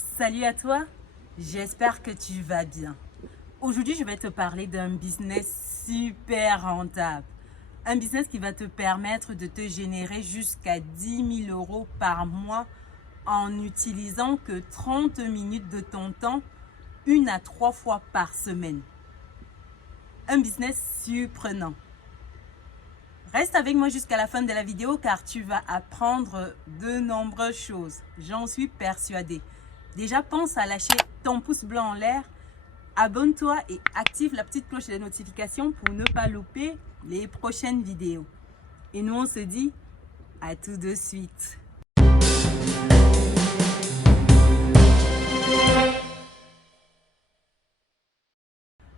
Salut à toi, j'espère que tu vas bien. Aujourd'hui, je vais te parler d'un business super rentable. Un business qui va te permettre de te générer jusqu'à 10 000 € par mois en n'utilisant que 30 minutes de ton temps, 1 à 3 fois par semaine. Un business surprenant. Reste avec moi jusqu'à la fin de la vidéo car tu vas apprendre de nombreuses choses. J'en suis persuadée. Déjà, pense à lâcher ton pouce blanc en l'air, abonne-toi et active la petite cloche des notifications pour ne pas louper les prochaines vidéos. Et nous, on se dit à tout de suite.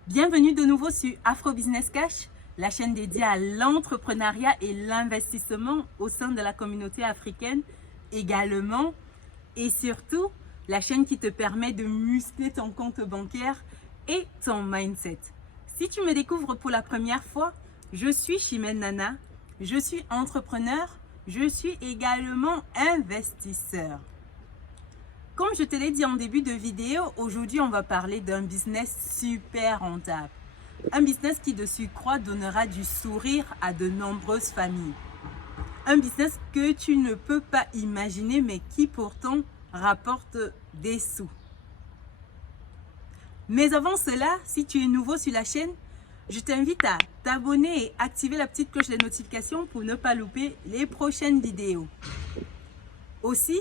Bienvenue de nouveau sur Afro Business Cash, la chaîne dédiée à l'entrepreneuriat et l'investissement au sein de la communauté africaine également. Et surtout, la chaîne qui te permet de muscler ton compte bancaire et ton mindset. Si tu me découvres pour la première fois, je suis Chimène Nana, je suis entrepreneur, je suis également investisseur. Comme je te l'ai dit en début de vidéo, aujourd'hui on va parler d'un business super rentable. Un business qui de surcroît donnera du sourire à de nombreuses familles. Un business que tu ne peux pas imaginer mais qui pourtant rapporte des sous. Mais avant cela, si tu es nouveau sur la chaîne, je t'invite à t'abonner et activer la petite cloche des notifications pour ne pas louper les prochaines vidéos. Aussi,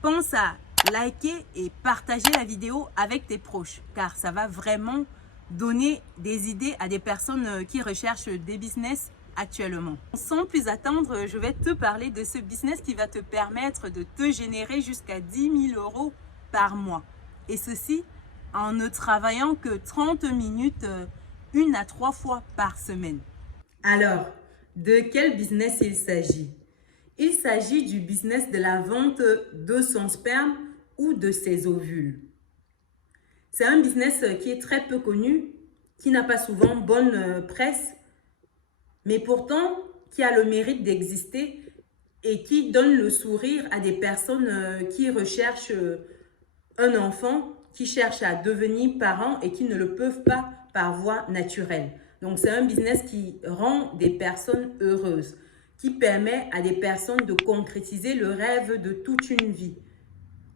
pense à liker et partager la vidéo avec tes proches car ça va vraiment donner des idées à des personnes qui recherchent des business actuellement. Sans plus attendre, je vais te parler de ce business qui va te permettre de te générer jusqu'à 10 000 € par mois. Et ceci en ne travaillant que 30 minutes 1 à 3 fois par semaine. Alors, de quel business il s'agit? Il s'agit du business de la vente de son sperme ou de ses ovules. C'est un business qui est très peu connu, qui n'a pas souvent bonne presse, mais pourtant qui a le mérite d'exister et qui donne le sourire à des personnes qui recherchent un enfant, qui cherchent à devenir parents et qui ne le peuvent pas par voie naturelle. Donc c'est un business qui rend des personnes heureuses, qui permet à des personnes de concrétiser le rêve de toute une vie,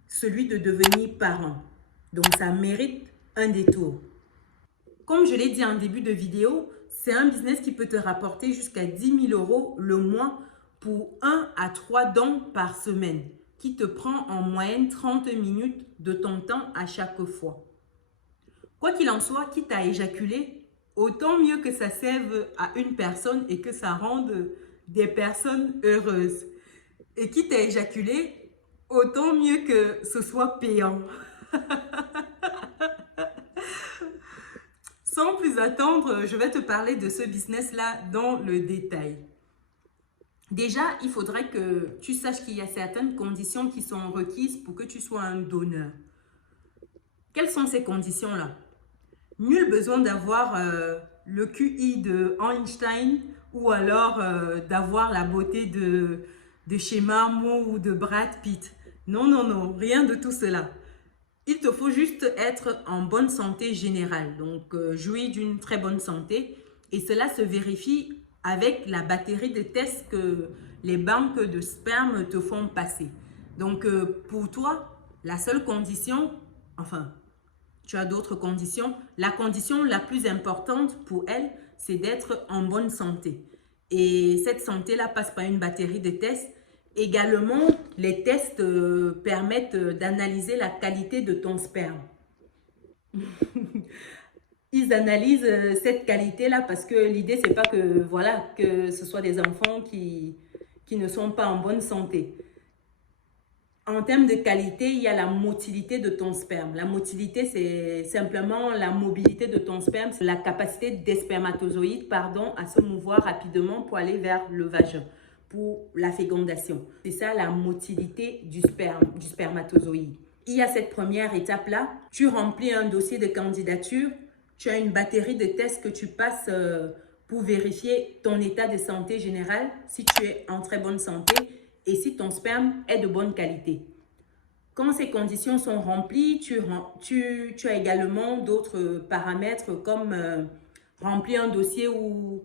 celui de devenir parent. Donc ça mérite un détour. Comme je l'ai dit en début de vidéo, c'est un business qui peut te rapporter jusqu'à 10 000 € le mois pour 1 à 3 dons par semaine, qui te prend en moyenne 30 minutes de ton temps à chaque fois. Quoi qu'il en soit, quitte à éjaculer, autant mieux que ça serve à une personne et que ça rende des personnes heureuses. Et quitte à éjaculer, autant mieux que ce soit payant. Sans plus attendre, je vais te parler de ce business-là dans le détail. Déjà, il faudrait que tu saches qu'il y a certaines conditions qui sont requises pour que tu sois un donneur. Quelles sont ces conditions-là? Nul besoin d'avoir le QI de Einstein ou alors d'avoir la beauté de Shema Moore ou de Brad Pitt. Non, non, non, rien de tout cela. Il te faut juste être en bonne santé générale, donc jouir d'une très bonne santé. Et cela se vérifie avec la batterie de tests que les banques de sperme te font passer. Donc pour toi, la seule condition, enfin, tu as d'autres conditions. La condition la plus importante pour elle, c'est d'être en bonne santé. Et cette santé-là passe par une batterie de tests. Également, les tests permettent d'analyser la qualité de ton sperme. Ils analysent cette qualité-là parce que l'idée, c'est pas que, voilà, que ce soit des enfants qui ne sont pas en bonne santé. En termes de qualité, il y a la motilité de ton sperme. La motilité, c'est simplement la mobilité de ton sperme, c'est la capacité des spermatozoïdes, à se mouvoir rapidement pour aller vers le vagin, pour la fécondation. C'est ça la motilité du spermatozoïde. Il y a cette première étape-là. Tu remplis un dossier de candidature. Tu as une batterie de tests que tu passes pour vérifier ton état de santé général, si tu es en très bonne santé et si ton sperme est de bonne qualité. Quand ces conditions sont remplies, tu as également d'autres paramètres comme remplir un dossier où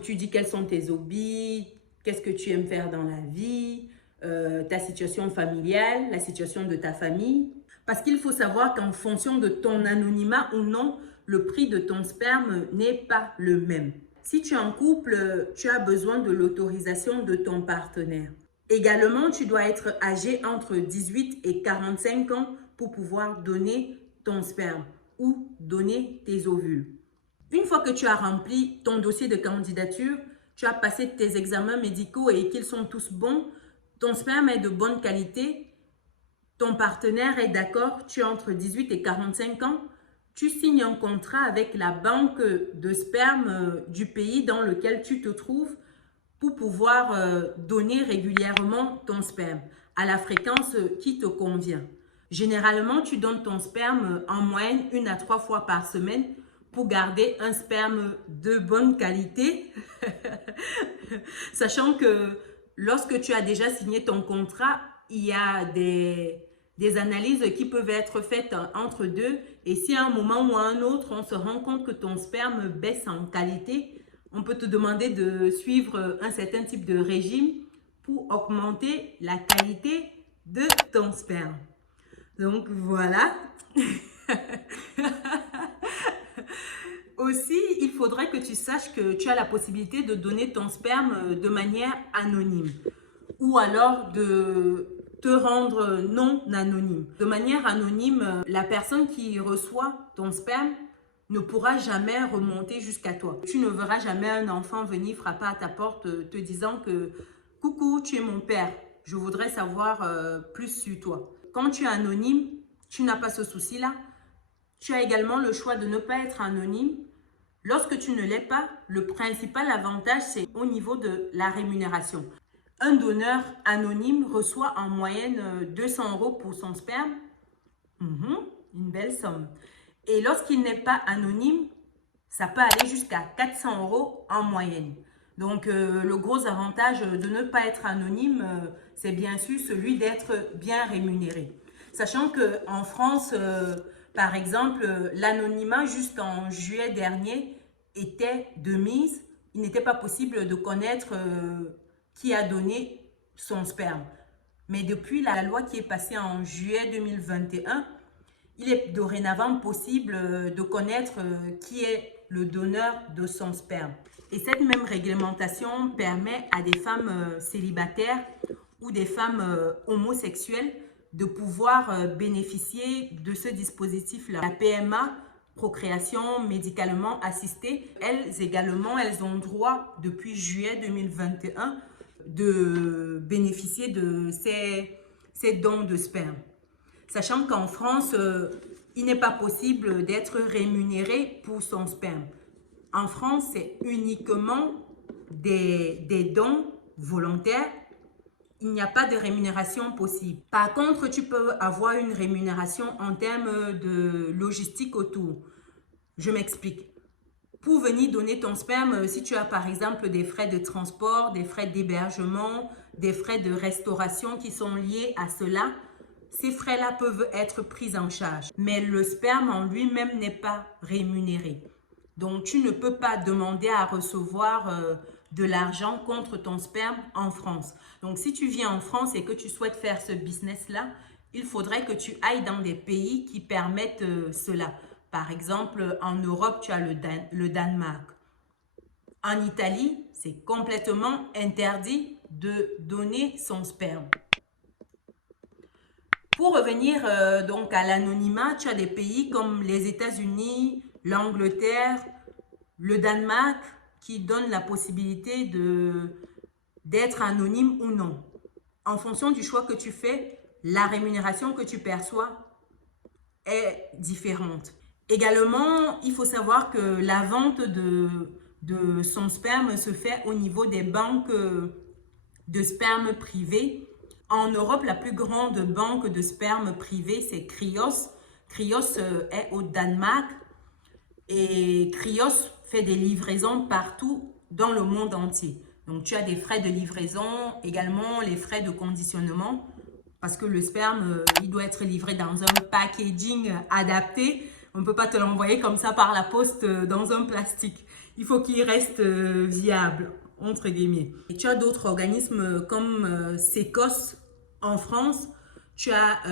tu dis quels sont tes hobbies, qu'est-ce que tu aimes faire dans la vie, ta situation familiale, la situation de ta famille. Parce qu'il faut savoir qu'en fonction de ton anonymat ou non, le prix de ton sperme n'est pas le même. Si tu es en couple, tu as besoin de l'autorisation de ton partenaire. Également, tu dois être âgé entre 18 et 45 ans pour pouvoir donner ton sperme ou donner tes ovules. Une fois que tu as rempli ton dossier de candidature, tu as passé tes examens médicaux et qu'ils sont tous bons, ton sperme est de bonne qualité, ton partenaire est d'accord, tu as entre 18 et 45 ans, tu signes un contrat avec la banque de sperme du pays dans lequel tu te trouves pour pouvoir donner régulièrement ton sperme à la fréquence qui te convient. Généralement, tu donnes ton sperme en moyenne 1 à 3 fois par semaine pour garder un sperme de bonne qualité, sachant que lorsque tu as déjà signé ton contrat, il y a des analyses qui peuvent être faites entre deux et si à un moment ou à un autre, on se rend compte que ton sperme baisse en qualité, on peut te demander de suivre un certain type de régime pour augmenter la qualité de ton sperme. Donc voilà. Aussi, il faudrait que tu saches que tu as la possibilité de donner ton sperme de manière anonyme ou alors de te rendre non anonyme. De manière anonyme, la personne qui reçoit ton sperme ne pourra jamais remonter jusqu'à toi. Tu ne verras jamais un enfant venir frapper à ta porte te disant que « Coucou, tu es mon père, je voudrais savoir plus sur toi ». Quand tu es anonyme, tu n'as pas ce souci-là. Tu as également le choix de ne pas être anonyme. Lorsque tu ne l'es pas, le principal avantage, c'est au niveau de la rémunération. Un donneur anonyme reçoit en moyenne 200 € pour son sperme. Une belle somme. Et lorsqu'il n'est pas anonyme, ça peut aller jusqu'à 400 € en moyenne. Donc, le gros avantage de ne pas être anonyme, c'est bien sûr celui d'être bien rémunéré. Sachant qu'en France, par exemple, l'anonymat jusqu'en juillet dernier était de mise. Il n'était pas possible de connaître qui a donné son sperme. Mais depuis la loi qui est passée en juillet 2021, il est dorénavant possible de connaître qui est le donneur de son sperme. Et cette même réglementation permet à des femmes célibataires ou des femmes homosexuelles de pouvoir bénéficier de ce dispositif-là. La PMA, procréation médicalement assistée, elles également, elles ont droit depuis juillet 2021 de bénéficier de ces dons de sperme. Sachant qu'en France, il n'est pas possible d'être rémunéré pour son sperme. En France, c'est uniquement des dons volontaires. Il n'y a pas de rémunération possible. Par contre, tu peux avoir une rémunération en termes de logistique autour. Je m'explique. Pour venir donner ton sperme, si tu as par exemple des frais de transport, des frais d'hébergement, des frais de restauration qui sont liés à cela, ces frais-là peuvent être pris en charge. Mais le sperme en lui-même n'est pas rémunéré. Donc, tu ne peux pas demander à recevoir de l'argent contre ton sperme en France. Donc, si tu viens en France et que tu souhaites faire ce business-là, il faudrait que tu ailles dans des pays qui permettent cela. Par exemple, en Europe, tu as le Danemark. En Italie, c'est complètement interdit de donner son sperme. Pour revenir donc à l'anonymat, tu as des pays comme les États-Unis, l'Angleterre, le Danemark qui donnent la possibilité d'être anonyme ou non. En fonction du choix que tu fais, la rémunération que tu perçois est différente. Également, il faut savoir que la vente de son sperme se fait au niveau des banques de sperme privées. En Europe, la plus grande banque de sperme privée, c'est Cryos. Cryos est au Danemark et Cryos fait des livraisons partout dans le monde entier. Donc, tu as des frais de livraison, également les frais de conditionnement. Parce que le sperme, il doit être livré dans un packaging adapté. On ne peut pas te l'envoyer comme ça par la poste dans un plastique. Il faut qu'il reste viable, entre guillemets. Et tu as d'autres organismes comme Secos en France. Tu as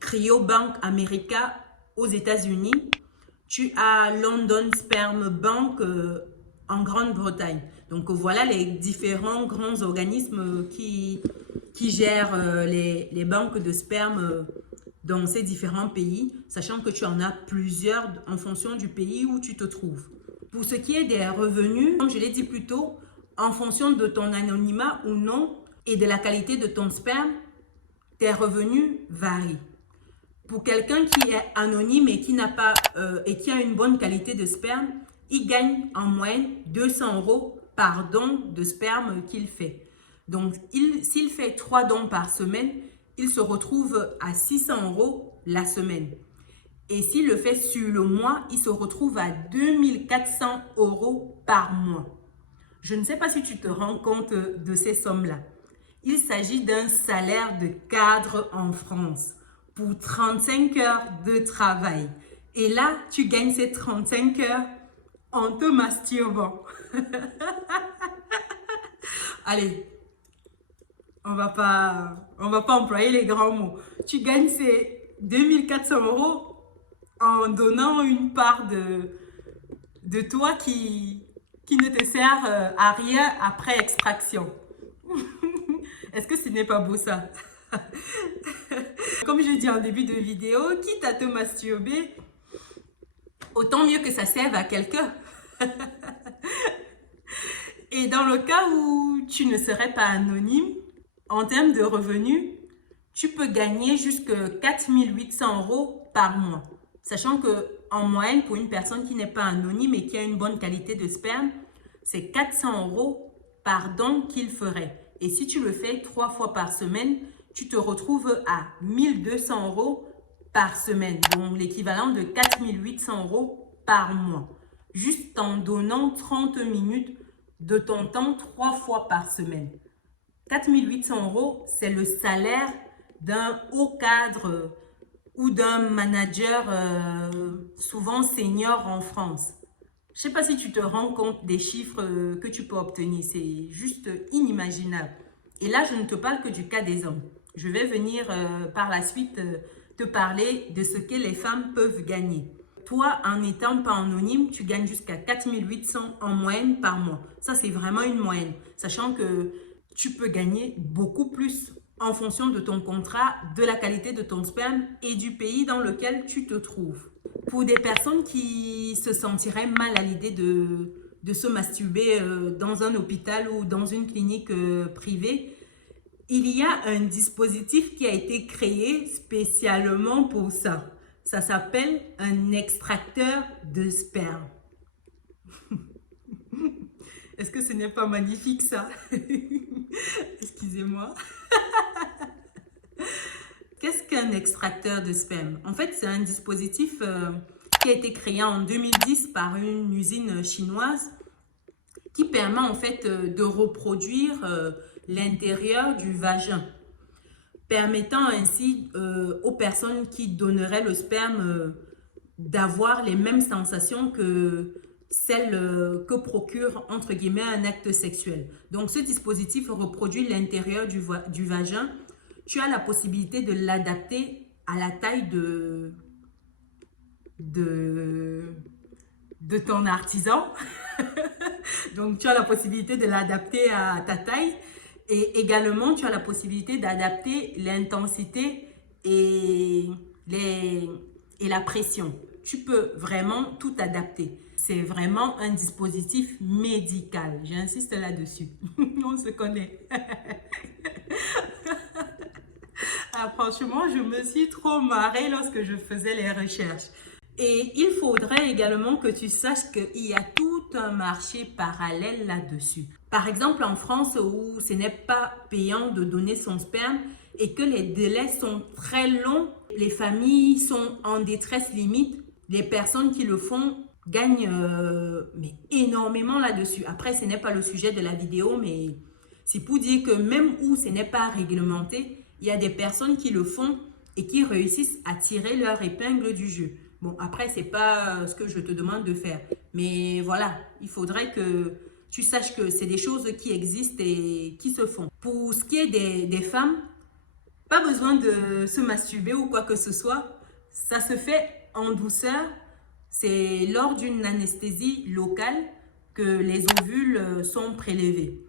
Cryobank America aux États-Unis. Tu as London Sperm Bank en Grande-Bretagne. Donc voilà les différents grands organismes qui gèrent les banques de sperme dans ces différents pays, sachant que tu en as plusieurs en fonction du pays où tu te trouves. Pour ce qui est des revenus, comme je l'ai dit plus tôt, en fonction de ton anonymat ou non et de la qualité de ton sperme, tes revenus varient. Pour quelqu'un qui est anonyme et qui a une bonne qualité de sperme, il gagne en moyenne 200 € par don de sperme qu'il fait. Donc, s'il fait 3 dons par semaine, il se retrouve à 600 € la semaine. Et s'il le fait sur le mois, il se retrouve à 2400 € par mois. Je ne sais pas si tu te rends compte de ces sommes-là. Il s'agit d'un salaire de cadre en France pour 35 heures de travail. Et là, tu gagnes ces 35 heures en te masturbant. Allez, on va pas employer les grands mots. Tu gagnes ces 2400 € en donnant une part de toi qui ne te sert à rien après extraction. Est-ce que ce n'est pas beau ça? Comme je dis en début de vidéo, quitte à te masturber, autant mieux que ça serve à quelqu'un. Et dans le cas où tu ne serais pas anonyme, en termes de revenus, tu peux gagner jusqu'à 4800 € par mois. Sachant qu'en moyenne, pour une personne qui n'est pas anonyme et qui a une bonne qualité de sperme, c'est 400 € par don qu'il ferait. Et si tu le fais 3 fois par semaine, tu te retrouves à 1200 € par semaine. Donc l'équivalent de 4800 € par mois. Juste en donnant 30 minutes de ton temps 3 fois par semaine. 4800 €, c'est le salaire d'un haut cadre ou d'un manager souvent senior en France. Je ne sais pas si tu te rends compte des chiffres que tu peux obtenir. C'est juste inimaginable. Et là, je ne te parle que du cas des hommes. Je vais venir par la suite te parler de ce que les femmes peuvent gagner. Toi, en n'étant pas anonyme, tu gagnes jusqu'à 4800 € en moyenne par mois. Ça, c'est vraiment une moyenne. Sachant que tu peux gagner beaucoup plus en fonction de ton contrat, de la qualité de ton sperme et du pays dans lequel tu te trouves. Pour des personnes qui se sentiraient mal à l'idée de se masturber dans un hôpital ou dans une clinique privée, il y a un dispositif qui a été créé spécialement pour ça. Ça s'appelle un extracteur de sperme. Est-ce que ce n'est pas magnifique ça? Excusez-moi. Qu'est-ce qu'un extracteur de sperme? En fait, c'est un dispositif qui a été créé en 2010 par une usine chinoise qui permet en fait de reproduire l'intérieur du vagin, permettant ainsi aux personnes qui donneraient le sperme d'avoir les mêmes sensations que celles que procure entre guillemets un acte sexuel. Donc ce dispositif reproduit l'intérieur du vagin. Tu as la possibilité de l'adapter à la taille de ton artisan. Donc tu as la possibilité de l'adapter à ta taille. Et également, tu as la possibilité d'adapter l'intensité et la pression. Tu peux vraiment tout adapter. C'est vraiment un dispositif médical. J'insiste là-dessus. On se connaît. Ah, franchement, je me suis trop marrée lorsque je faisais les recherches. Et il faudrait également que tu saches qu'il y a tout un marché parallèle là-dessus. Par exemple, en France, où ce n'est pas payant de donner son sperme et que les délais sont très longs, les familles sont en détresse limite, les personnes qui le font gagnent mais énormément là-dessus. Après, ce n'est pas le sujet de la vidéo, mais c'est pour dire que même où ce n'est pas réglementé, il y a des personnes qui le font et qui réussissent à tirer leur épingle du jeu. Bon, après, ce n'est pas ce que je te demande de faire. Mais voilà, il faudrait que tu saches que c'est des choses qui existent et qui se font. Pour ce qui est des femmes, pas besoin de se masturber ou quoi que ce soit. Ça se fait en douceur. C'est lors d'une anesthésie locale que les ovules sont prélevés.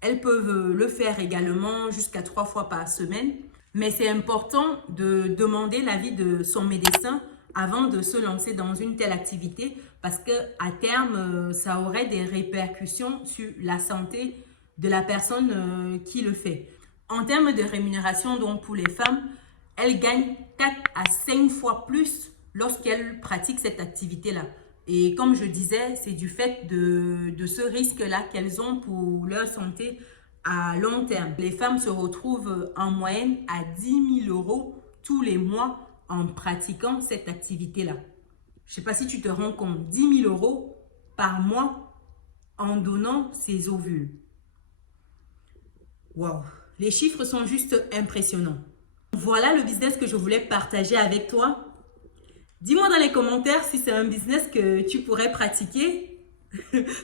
Elles peuvent le faire également jusqu'à 3 fois par semaine. Mais c'est important de demander l'avis de son médecin avant de se lancer dans une telle activité parce qu'à terme, ça aurait des répercussions sur la santé de la personne qui le fait. En termes de rémunération, donc pour les femmes, elles gagnent 4 à 5 fois plus lorsqu'elles pratiquent cette activité-là. Et comme je disais, c'est du fait de ce risque-là qu'elles ont pour leur santé à long terme. Les femmes se retrouvent en moyenne à 10 000 € tous les mois en pratiquant cette activité-là. Je ne sais pas si tu te rends compte, 10 000 € par mois en donnant ces ovules. Waouh, les chiffres sont juste impressionnants. Voilà le business que je voulais partager avec toi. Dis-moi dans les commentaires si c'est un business que tu pourrais pratiquer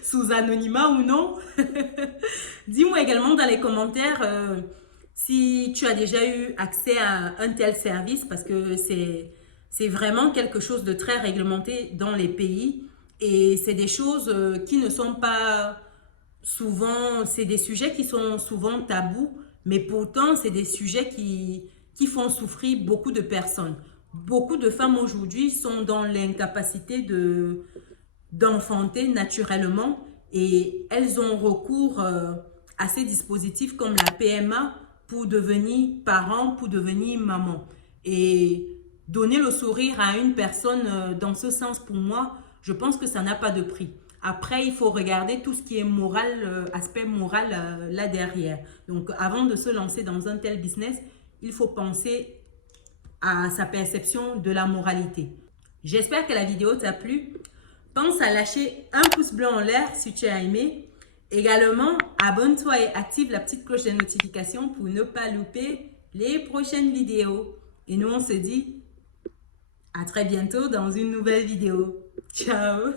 sous anonymat ou non. Dis-moi également dans les commentaires si tu as déjà eu accès à un tel service parce que c'est vraiment quelque chose de très réglementé dans les pays et c'est des choses qui ne sont pas souvent, c'est des sujets qui sont souvent tabous, mais pourtant c'est des sujets qui font souffrir beaucoup de personnes. Beaucoup de femmes aujourd'hui sont dans l'incapacité d'enfanter naturellement et elles ont recours à ces dispositifs comme la PMA pour devenir parent, pour devenir maman. Et donner le sourire à une personne dans ce sens, pour moi, je pense que ça n'a pas de prix. Après, il faut regarder tout ce qui est moral, aspect moral là derrière. Donc, avant de se lancer dans un tel business, il faut penser à sa perception de la moralité. J'espère que la vidéo t'a plu. Pense à lâcher un pouce bleu en l'air si tu as aimé. Également, abonne-toi et active la petite cloche de notification pour ne pas louper les prochaines vidéos. Et nous, on se dit à très bientôt dans une nouvelle vidéo. Ciao!